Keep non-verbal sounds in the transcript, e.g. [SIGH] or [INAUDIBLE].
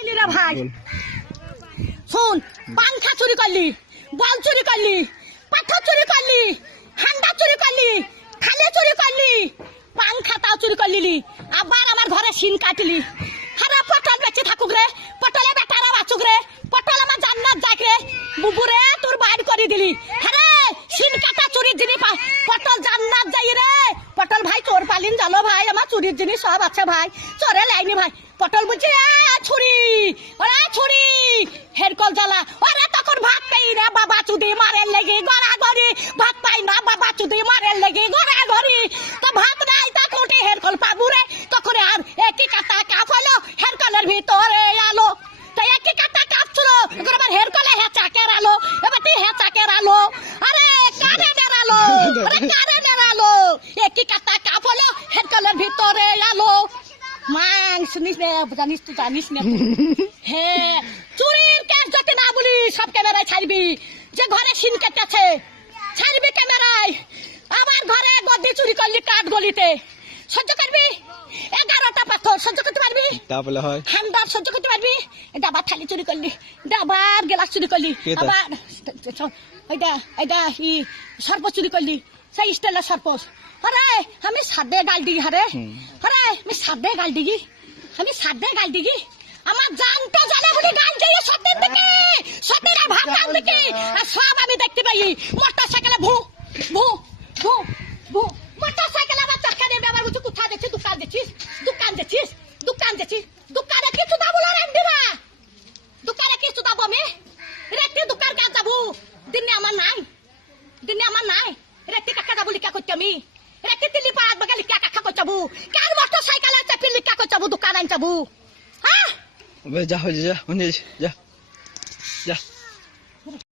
করলি রে ভাই শোন পাংখা চুরি করলি বল চুরি করলি পাথর চুরি করলি হান্ডা চুরি করলি খালে চুরি করলি পাংখাটাও চুরি করলি আবার আমার ঘরে সিন কাটলি। হারা পটল বেঁচে থাকুক রে পটলে বেটারা বাঁচুক রে পটল আমার জান্নাত যাক রে বুবুরে তোর বাইর করে দিলি। হ্যাঁ সিন কাটা চুরির জিনিস পটল জান্নাত যাই রে। পটল ভাই তোর পালিন জানো ভাই আমার চুরির জিনিস সব আছে ভাই। চরে লাইনি ভাই। পটল বলছে "এ, ছুরি ওরা ছুরি হেরকল জ্বালা ওরা তখন ভাত পাই না বাবা চুদি মারের লেগে গড়া গড়ি ভাত পাই না বাবা চুদি মারের লেগে গড়া গড়ি তো ভাত নাই তা কোটে হেরকল পাবু রে তখন আর একই কাটা কাপ হলো হেরকলের ভিতরে আলো তো একই কাটা কাপ ছিল এবার আবার হেরকলে হেঁচা কেরালো এবার তুই হেঁচা কেরালো? আরে কারে নেড়ালো [LAUGHS] আরে কারে নেড়ালো একই কাটা কাপ হলো হেরকলের ভিতরে আলো মান শুনিস না জানিস তুই জানিস না। হ্যাঁ চুরির ক্যাশ যাতে না বলি সব ক্যামেরায় ছাড়বি। যে ঘরে সিন কেটেছে ছাড়বি ক্যামেরায়। আমার ঘরে গদ্দি চুরি করলি কাঠ গলিতে। সহ্য করবি? এগারোটা পাথর সহ্য করতে পারবি? তাহলে হয়। হামদার সহ্য করতে পারবি? ডাবার থালি চুরি করলি ডাবার গেলাস চুরি করলি আবার এইটা এইটা ই সর্প চুরি করলি সেই স্টাইলের সর্প আরে আমি সাদে গাল দিগি হারে। আরে আমি সাদে গাল দিগি আমি সাদে গাল দিগি আমার জানতে জানে বলে গাল দিয়ে সত্যের দিকে। সত্যের ভাতার দিকে? আর সব আমি দেখতে পাই মোটর সাইকেলে ভু ভু ভু ভু। মোটর সাইকেলে আমার চাকা দিয়ে ব্যবহার করছি। কোথায় দেখছিস? দোকান দেখছিস? দোকান দেখছিস? দোকান দেখছিস? দোকানে কিছু দাবো না রান্দিবা দোকানে কিছু দাবো আমি? রাত্রি দোকান কাজ যাব? দিনে আমার নাই। দিনে আমার নাই। রাত্রি কাকা যাব লিখা করছি আমি। রাত্রি তিলি পাড়াত বাগা লিখা কাকা করছাবো কার সাইকেলে চাপি দোকান আন যাব। হ্যাঁ যা হয়ে যা যা। যা।